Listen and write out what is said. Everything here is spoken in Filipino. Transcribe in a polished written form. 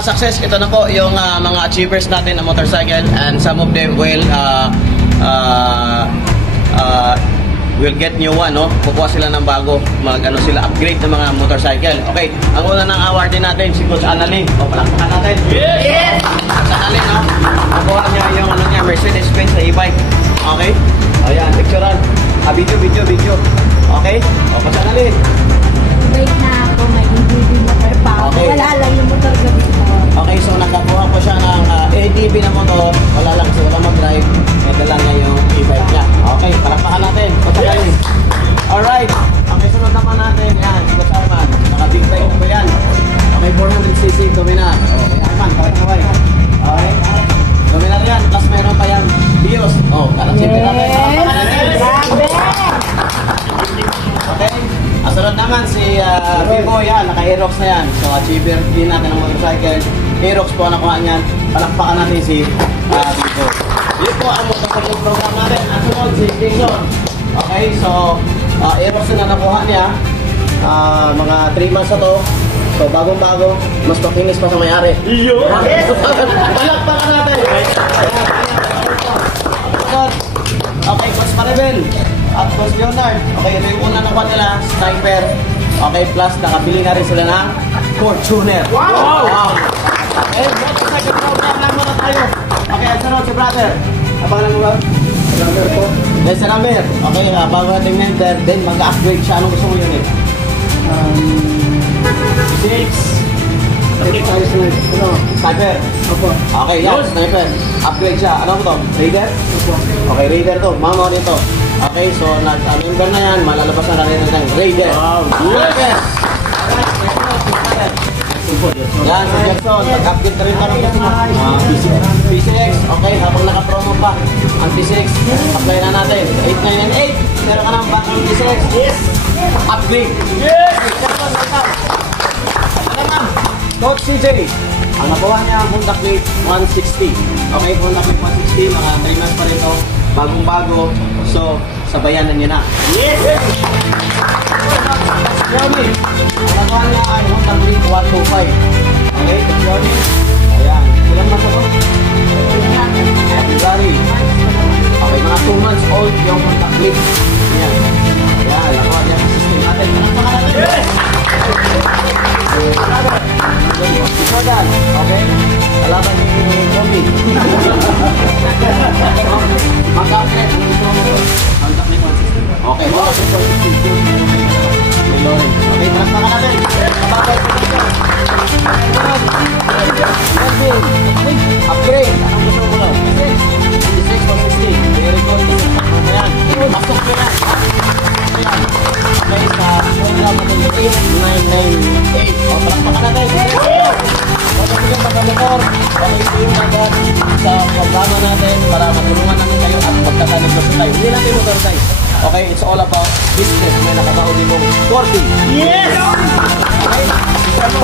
Success, ito na po yung mga achievers natin ng motorcycle, and some of them will get new one, no? Kukuha sila ng bago, sila upgrade ng mga motorcycle. Okay, ang una ng award din natin si Coach Annalie. O, palakpakan natin. Yes! Coach Annalie, no? Kukuha niya yung Mercedes-Benz na e-bike. Okay? Ayan, picturean. Video. Okay? O, Coach Annalie. Wait na ako, may ADB motor pa. Okay. Wala lang yung motor ko dito. Okay, so nakakuha po siya ng ADB na motor. Wala lang kasi wala mag-drive. Ito lang niya yung e-bike niya. Okay, palakpakan natin. Pagkakain. Alright. Okay, sunod naman natin. Yan, si Coach Arman. Naka-big bike na po yan. Okay, 400cc, dominar. Okay, Arman, kaway-kaway. Okay. Dominar yan. Plus meron pa yan. Bios. Oh, karachipi natin. Palakpakan natin. Okay. Sunod naman si Vivo, yan, naka-Aerox na yan. So, achiever din natin ng motorcycle. Aerox po ang nakuha niyan. Palakpakan natin si Vivo. Yun po ang motorcycle program natin. Ang sunod si Jason. Okay, so, Aerox na nakuha niya. Mga 3 months na to. So, bagong-bago. Mas makinis pa sa may-ari. Iyo! Palakpakan natin! Okay, Coach Maribel at Coach Leonard. Okay, ito yung una nakuha nila, Sniper. Okay, plus nakabili na rin sila ng Fortuner. Wow! Okay, motorcycle program lang muna tayo. Okay, ang sunod si brother. Abangan mo ba? Rammer po. Yes, si Rammer. Okay, bago natin member, then mag-upgrade siya. Anong gusto mo yun eh? 6. Sniper. Opo. Okay, yan, Sniper. Upgrade siya. Ano mo to? Raider? Opo. Okay, Raider to. Mama nito. Okay, so nag-member na yan. Malalabas na rin ng Raider. Wow. Yes! Yan, si Jackson. Nag-upgrade na rin pa rin. PCX. Okay, habang naka-promo pa ang PCX, apply na natin. 8998. Meron ka ng bakang PCX. Yes! Upgrade. Yes! Coach CJ, ang nakuha niya Honda Click 160. Okay, Honda Click 160, mga 3 months pa rin ito. Bagong-bago. So, sabayanan niya na. Yes! Xiaomi, ang nakuha niya ay Honda Click 125. Okay, Xiaomi. Ayan, ilang months ako? February. Okay, mga 2 months old yung Honda Click. Ayan. Ayan, nakuha niya ang system natin. Palakpakan natin. Yes! Jordan, okay? Kalaban ni Kobe. Mag-upgrade. Mag-upgrade 160. Okay, 160. Okay, palakpakan natin. Upgrade. Anong gusto mo lang? 56 or 60. I-record din. Ayan. Pasok ko na. Ayan. Okay, sa program natin yung 8998. O, palakpakan natin. Pagkakulit pagkamotor, ito yung agad sa programa natin para matulungan namin kayo at magkatanong tayo. Hindi natin motor tayo. Okay, it's all about business. May nakataon din mong 40. Yes! Okay? Isa mo.